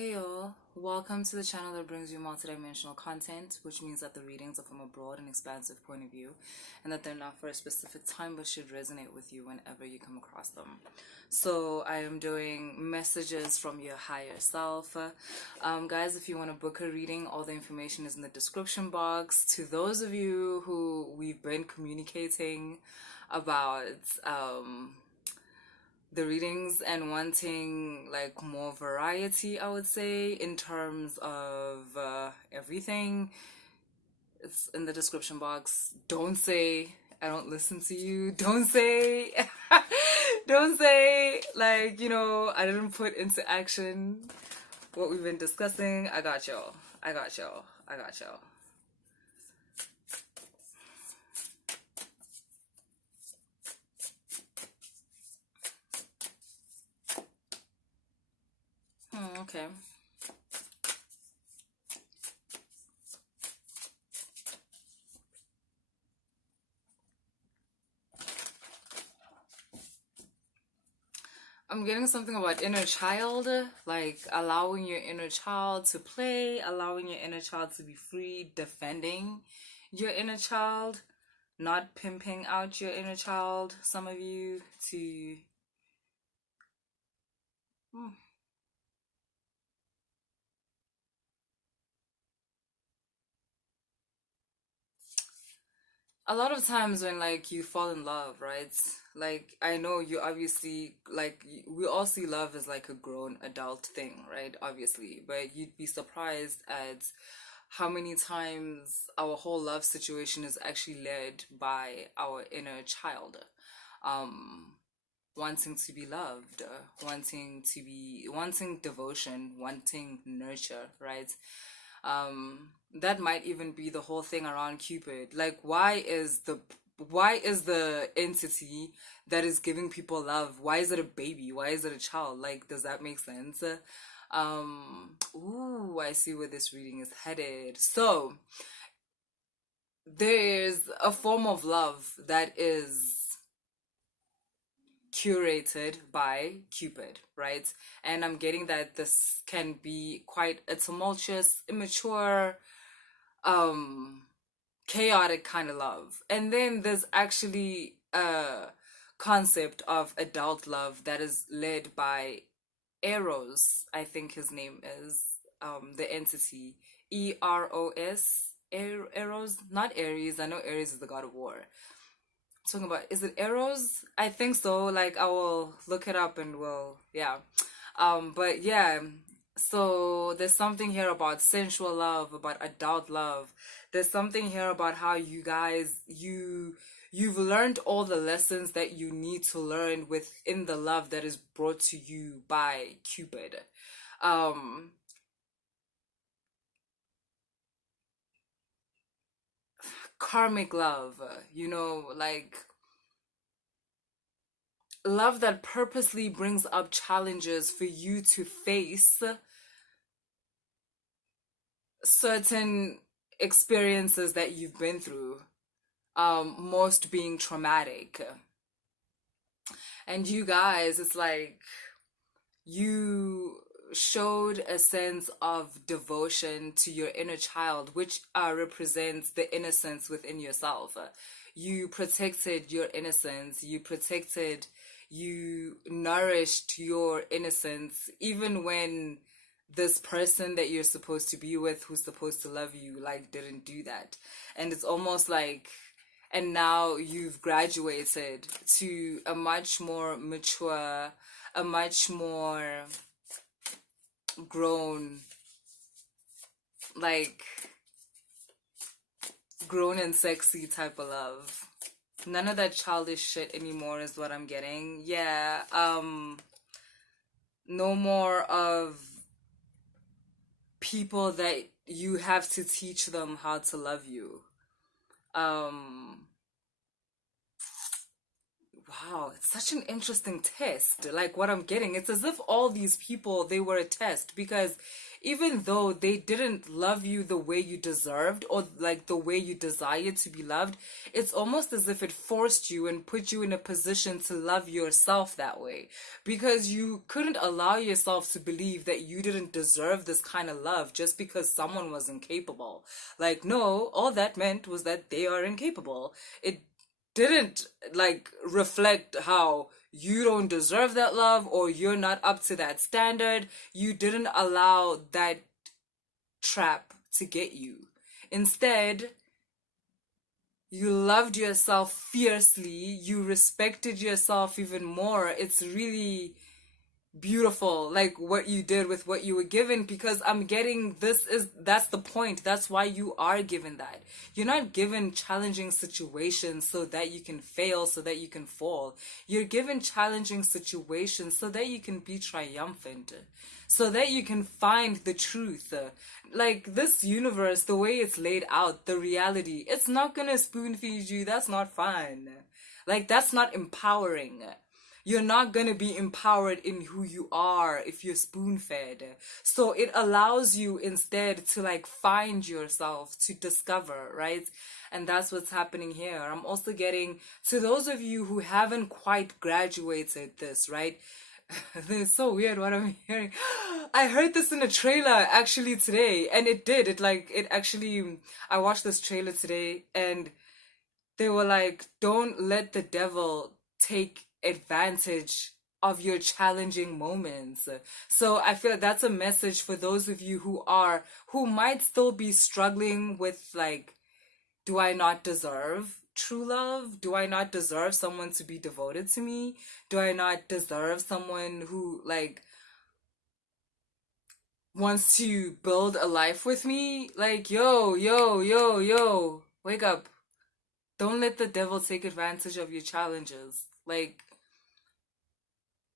Hey y'all, welcome to the channel that brings you multidimensional content, which means that the readings are from a broad and expansive point of view, and that they're not for a specific time but should resonate with you whenever you come across them. So I am doing messages from your higher self. Guys, if you want to book a reading, all the information is in the description box. To those of you who we've been communicating about the readings and wanting like more variety, I would say, in terms of everything, it's in the description box. Don't say I don't listen to you. Don't say don't say like, I didn't put into action what we've been discussing. I got y'all. I got y'all. I got y'all. Okay. I'm getting something about inner child, like allowing your inner child to play, allowing your inner child to be free, defending your inner child, not pimping out your inner child. Some of you to. Hmm. A lot of times when like you fall in love, right? Like I know you obviously like we all see love as like a grown adult thing, right? Obviously, but you'd be surprised at how many times our whole love situation is actually led by our inner child. Um Wanting to be loved, wanting devotion, wanting nurture, right? That might even be the whole thing around Cupid. Like why is the entity that is giving people love, why is it a baby, why is it a child? Like, does that make sense? Ooh, I see where this reading is headed. So there's a form of love that is curated by Cupid, right? And I'm getting that this can be quite a tumultuous, immature, um chaotic kind of love. And then there's actually a concept of adult love that is led by Eros, I think his name is, the entity, Eros. Eros, not Aries. I know Aries is the god of war. Talking about, is it Eros? I think so. Like, I will look it up and we'll, yeah. But yeah, so there's something here about sensual love, about adult love. There's something here about how you guys, you've learned all the lessons that you need to learn within the love that is brought to you by Cupid. Um, Karmic love, like love that purposely brings up challenges for you to face certain experiences that you've been through, most being traumatic. And you guys, it's like you showed a sense of devotion to your inner child, which represents the innocence within yourself. You protected your innocence, you nourished your innocence, even when this person that you're supposed to be with, who's supposed to love you, like didn't do that. And it's almost like, and now you've graduated to a much more mature, a much more grown, like grown and sexy type of love. None of that childish shit anymore is what I'm getting. Yeah, no more of people that you have to teach them how to love you. Um Wow, it's such an interesting test. Like what I'm getting, it's as if all these people, they were a test because even though they didn't love you the way you deserved or like the way you desired to be loved, it's almost as if it forced you and put you in a position to love yourself that way because you couldn't allow yourself to believe that you didn't deserve this kind of love just because someone was incapable. Like, no, all that meant was that they are incapable. It didn't like reflect how you don't deserve that love or you're not up to that standard. You didn't allow that trap to get you. Instead, you loved yourself fiercely, you respected yourself even more. It's really beautiful like what you did with what you were given because I'm getting that's the point. That's why you are given that. You're not given challenging situations so that you can fail, so that you can fall. You're given challenging situations so that you can be triumphant, so that you can find the truth. Like this universe, the way it's laid out, the reality, it's not gonna spoon feed you. That's not fun. Like that's not empowering. You're not going to be empowered in who you are if you're spoon fed. So it allows you instead to like find yourself, to discover, right? And that's what's happening here. I'm also getting to those of you who haven't quite graduated this, right? This is so weird what I'm hearing. I heard this in a trailer actually today, and it did. It actually, I watched this trailer today, and they were like, don't let the devil take advantage of your challenging moments. So I feel like that's a message for those of you who might still be struggling with like, do I not deserve true love? Do I not deserve someone to be devoted to me? Do I not deserve someone who like wants to build a life with me? Like, yo, wake up. Don't let the devil take advantage of your challenges. Like,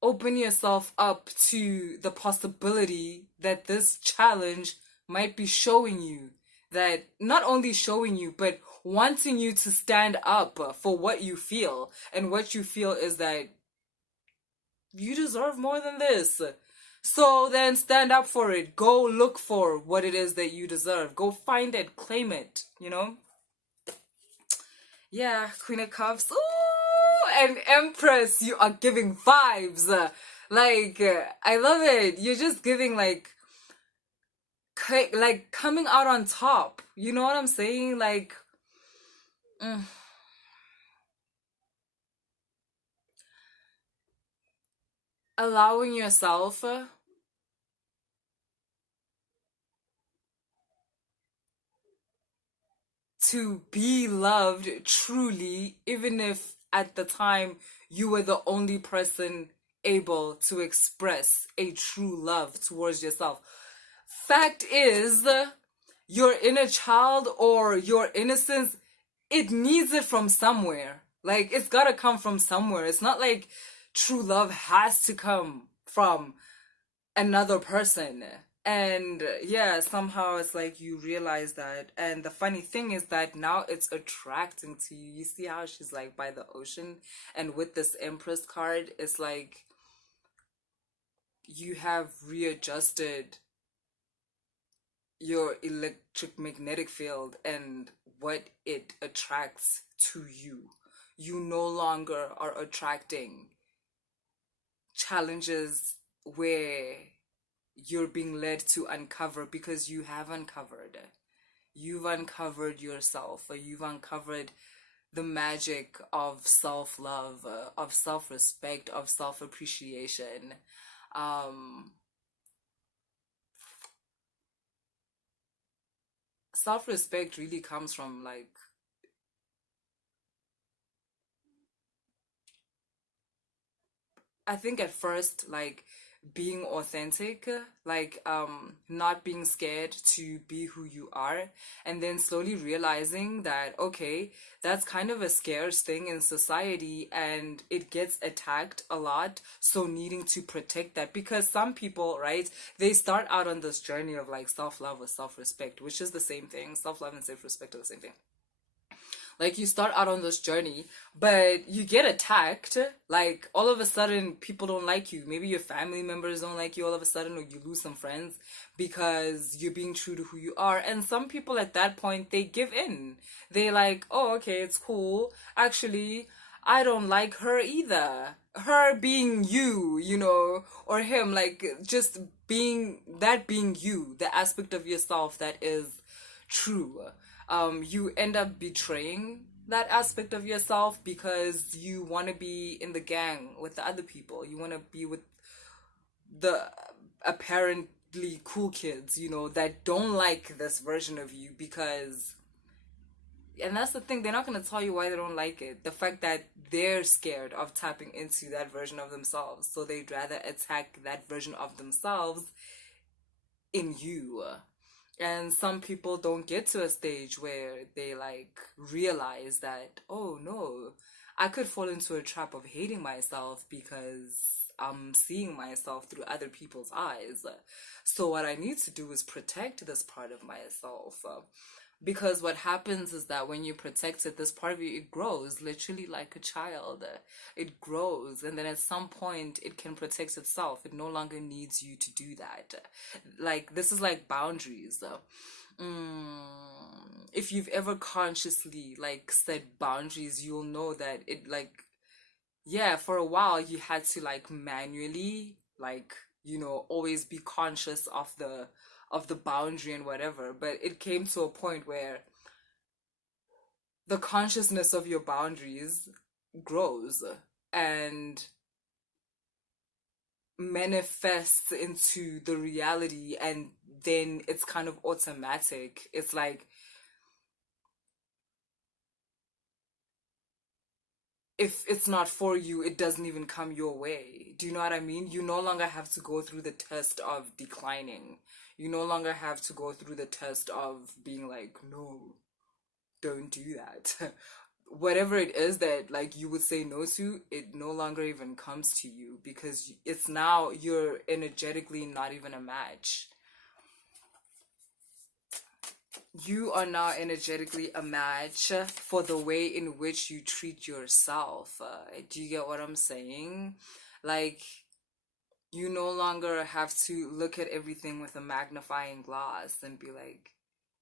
open yourself up to the possibility that this challenge might be showing you that not only showing you, but wanting you to stand up for what you feel. And what you feel is that you deserve more than this. So then stand up for it. Go look for what it is that you deserve. Go find it, claim it, you know? Yeah, Queen of Cups. Ooh, and Empress, you are giving vibes. I love it. You're just giving like coming out on top. You know what I'm saying? Like, mm, allowing yourself to be loved truly, even if at the time you were the only person able to express a true love towards yourself. Fact is, your inner child or your innocence, it needs it from somewhere. Like, it's gotta come from somewhere. It's not like true love has to come from another person. And yeah, somehow it's like you realize that. And the funny thing is that now it's attracting to you. You see how she's like by the ocean, and with this Empress card, it's like you have readjusted your electric magnetic field and what it attracts to you. You no longer are attracting challenges where you're being led to uncover because you have uncovered. You've uncovered yourself, or you've uncovered the magic of self love, of self respect, of self appreciation. Um, Self respect really comes from like I think at first, like being authentic, not being scared to be who you are, and then slowly realizing that, okay, that's kind of a scarce thing in society and it gets attacked a lot. So needing to protect that because some people, right, they start out on this journey of like self love or self respect, which is the same thing. Self love and self respect are the same thing. Like you start out on this journey, but you get attacked. Like all of a sudden, people don't like you. Maybe your family members don't like you all of a sudden, or you lose some friends because you're being true to who you are. And some people at that point, they give in. They like, oh, okay, it's cool. Actually, I don't like her either. Her being you, or him, like just being you, the aspect of yourself that is true. You end up betraying that aspect of yourself because you want to be in the gang with the other people. You want to be with the apparently cool kids, that don't like this version of you because, and that's the thing, they're not going to tell you why they don't like it. The fact that they're scared of tapping into that version of themselves. So they'd rather attack that version of themselves in you. And some people don't get to a stage where they like realize that, oh no, I could fall into a trap of hating myself because I'm seeing myself through other people's eyes. So what I need to do is protect this part of myself. Because what happens is that when you protect it, this part of you, it grows literally like a child. It grows, and then at some point it can protect itself. It no longer needs you to do that. Like this is like boundaries. If you've ever consciously like set boundaries, you'll know that it like, yeah, for a while you had to like manually like, always be conscious of the boundary and whatever, but it came to a point where the consciousness of your boundaries grows and manifests into the reality, and then it's kind of automatic. It's like if it's not for you, it doesn't even come your way. Do you know what I mean? You no longer have to go through the test of declining. You no longer have to go through the test of being like, no, don't do that. Whatever it is that like you would say no to, it no longer even comes to you because it's now you're energetically not even a match. You are now energetically a match for the way in which you treat yourself. Do you get what I'm saying? Like, you no longer have to look at everything with a magnifying glass and be like,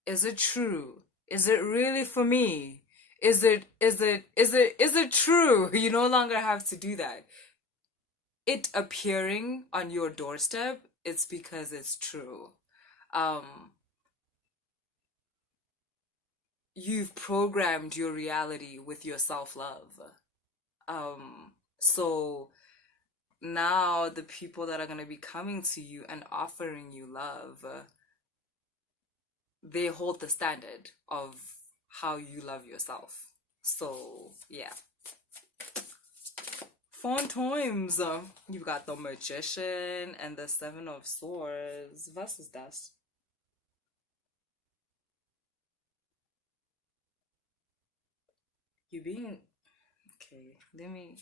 is it true? Is it really for me? Is it true? You no longer have to do that. It appearing on your doorstep, it's because it's true. Um, you've programmed your reality with your self-love. So now the people that are going to be coming to you and offering you love, they hold the standard of how you love yourself. So, yeah. Fun times. You've got the Magician and the Seven of Swords. Was ist das? You being... Okay, let me...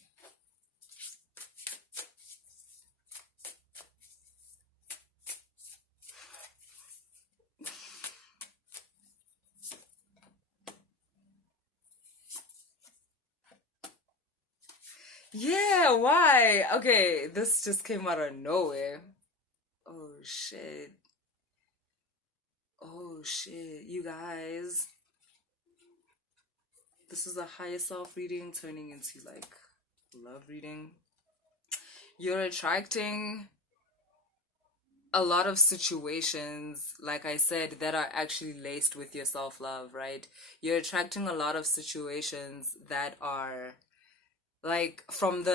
Yeah, why? Okay, this just came out of nowhere. Oh shit. Oh shit. You guys. This is a higher self reading turning into like love reading. You're attracting a lot of situations, like I said, that are actually laced with your self love, right? You're attracting a lot of situations that are like from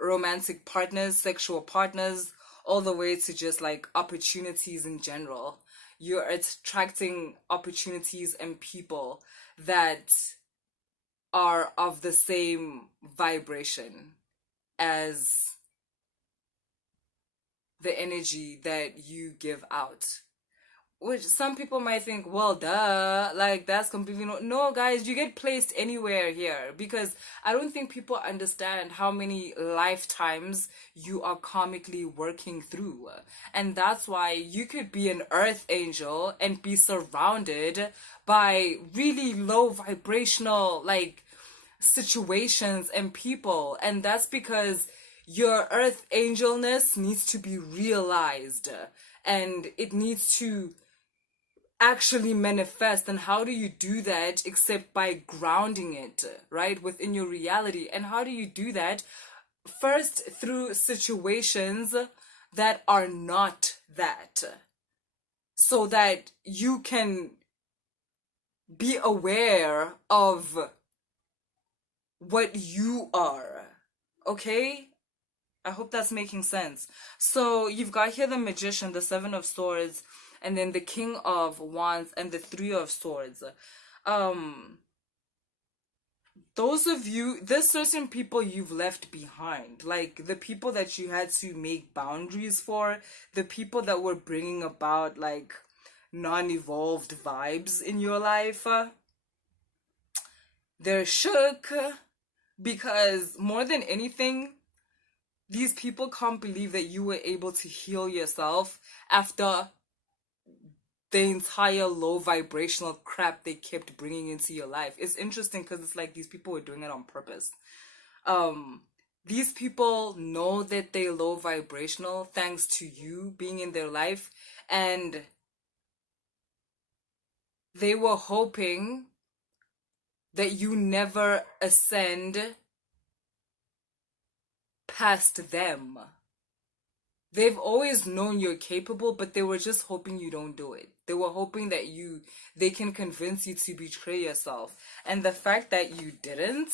romantic partners, sexual partners, all the way to just like opportunities in general. You're attracting opportunities and people that are of the same vibration as the energy that you give out. which some people might think, well, duh, like that's completely no, guys, you get placed anywhere here because I don't think people understand how many lifetimes you are karmically working through. And that's why you could be an earth angel and be surrounded by really low vibrational, like, situations and people, and that's because your earth angelness needs to be realized and it needs to actually manifest. And how do you do that except by grounding it right within your reality? And how do you do that? First, through situations that are not that, so that you can be aware of what you are. Okay? I hope that's making sense. So you've got here the Magician, the Seven of Swords, and then the King of Wands and the Three of Swords. Those of you, there's certain people you've left behind, like the people that you had to make boundaries for, the people that were bringing about like non-evolved vibes in your life. They're shook because more than anything, these people can't believe that you were able to heal yourself after the entire low vibrational crap they kept bringing into your life. It's interesting because it's like these people were doing it on purpose. These people know that they're low vibrational thanks to you being in their life, and they were hoping that you never ascend past them. They've always known you're capable, but they were just hoping you don't do it. They were hoping that they can convince you to betray yourself. And the fact that you didn't,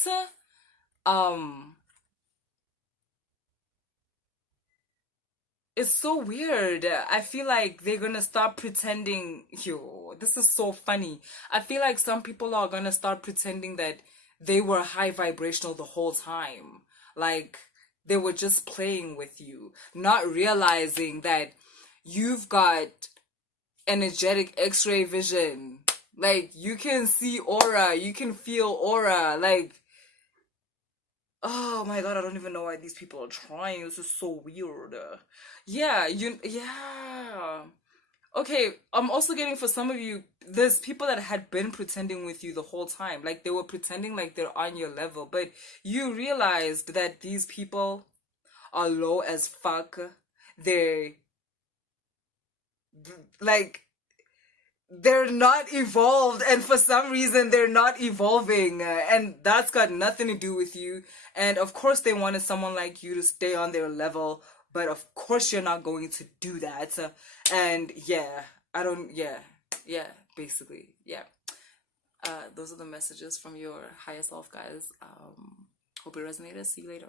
it's so weird. I feel like they're gonna start pretending, this is so funny. I feel like some people are gonna start pretending that they were high vibrational the whole time. Like, they were just playing with you, not realizing that you've got energetic x-ray vision. Like, you can see aura, you can feel aura. Like, oh my god, I don't even know why these people are trying. This is so weird. Yeah. Okay, I'm also getting, for some of you, there's people that had been pretending with you the whole time. Like, they were pretending like they're on your level, but you realized that these people are low as fuck. They're like, they're not evolved, and for some reason they're not evolving, and that's got nothing to do with you. And of course they wanted someone like you to stay on their level, but of course you're not going to do that. And yeah, I don't, yeah, basically, yeah. Those are the messages from your higher self, guys. Hope it resonated. See you later.